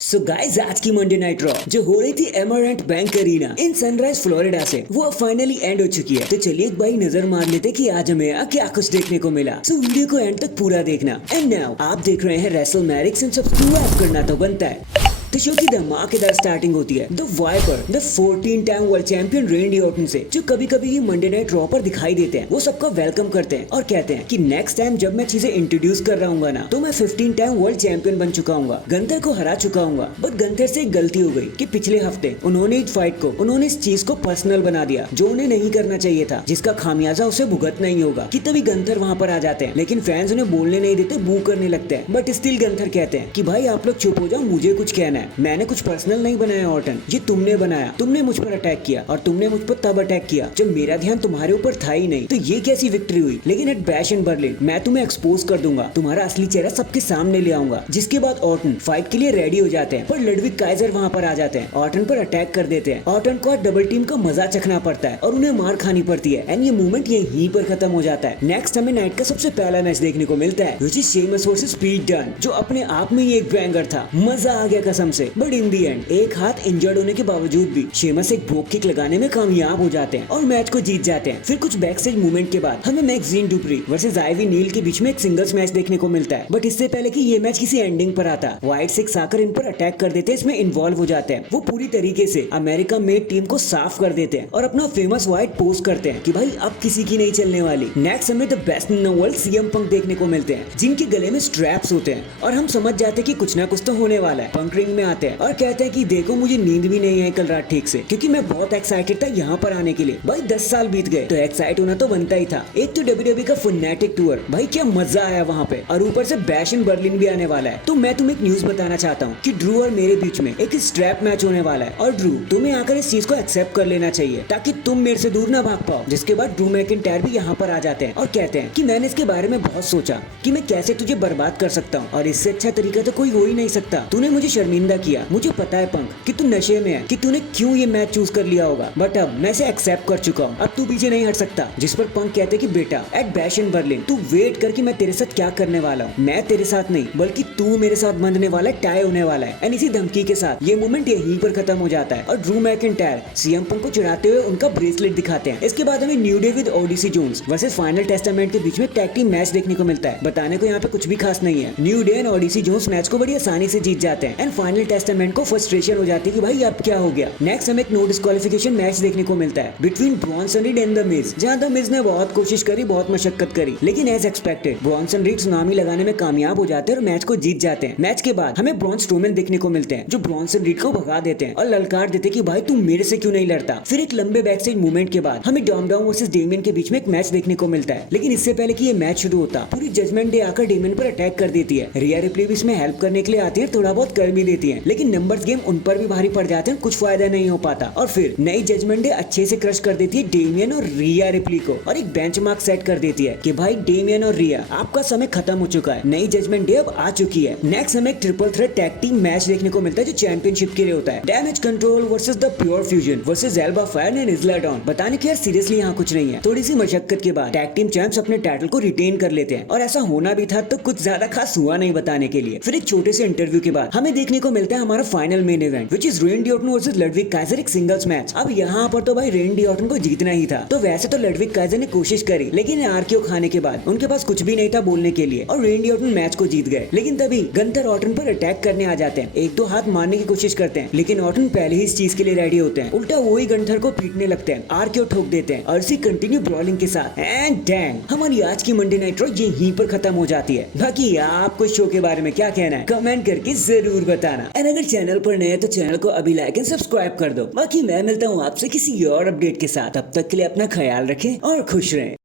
So guys आज की Monday night raw जो हो रही थी एमरल्ड बैंक अरीना इन सनराइज फ्लोरिडा से वो फाइनली एंड हो चुकी है। तो चलिए एक बार नजर मार लेते कि आज हमें क्या कुछ देखने को मिला। सो वीडियो को एंड तक पूरा देखना। एंड नाउ आप देख रहे हैं रेसल मैरिक्स इन सब्सक्राइब करना तो बनता है। तो शो की धमाकेदार स्टार्टिंग होती है the Viper the 14 time world champion Randy Orton से, जो कभी कभी ही मंडे नाइट रॉ पर दिखाई देते हैं। वो सबका वेलकम करते हैं और कहते हैं कि नेक्स्ट टाइम जब मैं चीजें इंट्रोड्यूस कर रहा हूँ ना तो मैं 15 टाइम वर्ल्ड चैंपियन बन चुका हूँ, गंथर को हरा चुका हूँ। बट गंथर से एक गलती हो गई कि पिछले हफ्ते उन्होंने इस फाइट को उन्होंने इस चीज को पर्सनल बना दिया जो उन्हें नहीं करना चाहिए था, जिसका खामियाजा उसे भुगतना ही होगा। कि तभी गंथर वहाँ पर आ जाते हैं, लेकिन फैंस उन्हें बोलने नहीं देते, बू करने लगते हैं। बट स्टिल गंथर कहते हैं कि भाई आप लोग चुप हो जाओ, मुझे कुछ कहना है। मैंने कुछ पर्सनल नहीं बनाया ऑर्टन, ये तुमने बनाया। तुमने मुझ पर अटैक किया और तुमने मुझ पर तब अटैक किया जब मेरा ध्यान तुम्हारे ऊपर था ही नहीं। तो ये कैसी विक्ट्री हुई? लेकिन एट बैश इन बर्लिन मैं तुम्हें एक्सपोज कर दूंगा, तुम्हारा असली चेहरा सबके सामने ले आऊंगा। जिसके बाद ऑर्टन फाइट के लिए रेडी हो जाते हैं, पर लडविग काइजर वहाँ पर आ जाते हैं, ऑर्टन पर अटैक कर देते हैं। ऑर्टन को डबल टीम का मजा चखना पड़ता है और उन्हें मार खानी पड़ती है। एंड ये मूवमेंट यहीं पर खत्म हो जाता है। नेक्स्ट हमें नाइट का सबसे पहला मैच देखने को मिलता है, व्हिच इज शेमस वर्सेस पीट डन, जो अपने आप में ही एक बैंगर था। मजा आ गया कसम से। बट इन दी एंड एक हाथ इंजर्ड होने के बावजूद भी शेमस एक भोग किक लगाने में कामयाब हो जाते हैं और मैच को जीत जाते हैं। फिर कुछ बैक स्टेज मूवमेंट के बाद हमें मैक्सिन डुप्री वर्सेस आइवी नील के बीच में एक सिंगल्स मैच देखने को मिलता है। बट इससे पहले कि ये मैच किसी एंडिंग पर आता, व्हाइट सिक्स आकर इन पर अटैक कर देते हैं, इसमें इन्वॉल्व हो जाते हैं। वो पूरी तरीके से अमेरिका मेड टीम को साफ कर देते हैं और अपना फेमस व्हाइट पोस्ट करते हैं कि भाई अब किसी की नहीं चलने वाली। नेक्स्ट हमें the best in the world CM Punk देखने को मिलते हैं, जिनके गले में स्ट्रैप्स होते हैं और हम समझ जाते हैं कि कुछ ना कुछ तो होने वाला है। पंक रिंग में आते हैं और कहते हैं कि देखो मुझे नींद भी नहीं आई कल रात ठीक से, क्योंकि मैं बहुत एक्साइटेड था यहाँ पर आने के लिए। भाई 10 साल बीत गए तो एक्साइट होना तो बनता ही था। एक तो WWE का फनेटिक टूर, भाई क्या मजा आया वहाँ पे, और ऊपर से बैश इन बर्लिन भी आने वाला है। तो मैं तुम्हें एक न्यूज बताना चाहता हूँ कि ड्रू और मेरे बीच में एक स्ट्रैप मैच होने वाला है और ड्रू तुम्हें आकर इस चीज को एक्सेप्ट कर लेना चाहिए ताकि तुम मेरे से दूर ना भाग पाओ। जिसके बाद ड्रू मैकिंटायर भी यहाँ पर आ जाते हैं और कहते हैं कि मैंने इसके बारे में बहुत सोचा कि मैं कैसे तुझे बर्बाद कर सकता हूँ, और इससे अच्छा तरीका तो कोई हो ही नहीं सकता। तूने मुझे शर्मिंदा किया, मुझे पता है पंक कि तू नशे में है, कि तूने क्यों ये मैच चूज कर लिया होगा, बट अब मैं इसे एक्सेप्ट कर चुका हूँ, अब तू पीछे नहीं हट सकता। जिस पर पंक कहते कि बेटा एट बैश इन बर्लिन तू वेट कर कि मैं तेरे साथ क्या करने वाला हूँ। मैं तेरे साथ नहीं बल्कि तू मेरे साथ बंधने वाला है, टाई होने वाला है। एंड इसी धमकी के साथ ये मूवमेंट यहीं पर खत्म हो जाता है और ड्रू मैकिंटायर सीएम पंक को चिढ़ाते हुए उनका ब्रेसलेट दिखाते हैं। इसके बाद हमें New Day with Odyssey Jones versus Final Testament के बीच में टैग टीम मैच देखने को मिलता है। बताने को यहाँ पे कुछ भी खास नहीं है। New Day and Odyssey Jones match को बड़ी आसानी से जीत जाते हैं एंड फाइनल टेस्टामेंट को फ्रस्ट्रेशन हो जाती है कि भाई अब क्या हो गया। नेक्स्ट हमें एक नो डिस्क्वालिफिकेशन मैच देखने को मिलता है between Bronson read and the Miz, जहां द मिज ने बहुत कोशिश करी, बहुत मशक्कत करी, लेकिन as expected Bronson Reed tsunami लगाने में कामयाब हो जाते हैं और मैच को जीत जाते हैं। मैच के बाद हमें ब्रॉन स्ट्रोमैन देखने को मिलते हैं जो ब्रॉन्सन रीड को भगा देते हैं और ललकार देते कि भाई तू मेरे से क्यों नहीं लड़ता। फिर एक लंबे बैक स्टेज मूवमेंट के बाद हमें डॉम डाउन वर्सेस डेमियन के बीच में एक मैच देखने को मिलता है। लेकिन इससे पहले कि ये मैच शुरू होता, पूरी जजमेंट डे आकर डेमियन पर अटैक कर देती है। रिया रिप्ले भी इसमें हेल्प करने के लिए आती है, थोड़ा बहुत कर भी देती है, लेकिन नंबर्स गेम उन पर भी भारी पड़ जाते हैं, कुछ फायदा नहीं हो पाता। और फिर नई जजमेंट डे अच्छे से क्रश कर देती है डेमियन और रिया रिप्ली को और एक बेंचमार्क सेट कर देती है कि भाई डेमियन और रिया आपका समय खत्म हो चुका है, नई जजमेंट डे अब आ चुकी है। नेक्स्ट हमें एक triple threat tag team match देखने को मिलता है जो चैंपियनशिप के लिए होता है। Damage Control versus the Pure Fusion versus Alba Fyre and Isla Dawn. बताने की यार सीरियसली यहाँ कुछ नहीं है। थोड़ी सी मशक्कत के बाद टैग टीम चैंप्स अपने टाइटल को रिटेन कर लेते हैं और ऐसा होना भी था, तो कुछ ज्यादा खास हुआ नहीं बताने के लिए। फिर एक छोटे से इंटरव्यू के बाद हमें देखने को मिलता है हमारा final main event which is Randy Orton versus Ludwig Kaiser, एक सिंगल्स मैच। अब यहाँ पर तो भाई रेंडी ऑर्टन को जीतना ही था। तो वैसे तो लडविग काइजर ने कोशिश करी, लेकिन आरक्यू खाने के बाद उनके पास कुछ भी नहीं था बोलने के लिए और रेंडी ऑर्टन मैच को जीत गए। लेकिन तभी गंथर ऑर्टन पर अटैक करने आ जाते हैं, एक दो हाथ मारने की कोशिश करते हैं, लेकिन ऑर्टन पहले ही इस चीज के लिए रेडी होते हैं। उल्टा वही गंथर को पीटने लगते हैं, आरक्यू ठोक देते हैं और इसी कंटिन्यू ब्रॉलिंग के साथ एंड डैंग हमारी आज की मंडे नाइट रॉ यहीं पर खत्म हो जाती है। बाकी आपको शो के बारे में क्या कहना है कमेंट करके जरूर बताना। और अगर चैनल पर नए तो चैनल को अभी लाइक एंड सब्सक्राइब कर दो। बाकी मैं मिलता हूँ आपसे किसी और अपडेट के साथ, तब तक के लिए अपना ख्याल रखें और खुश रहें।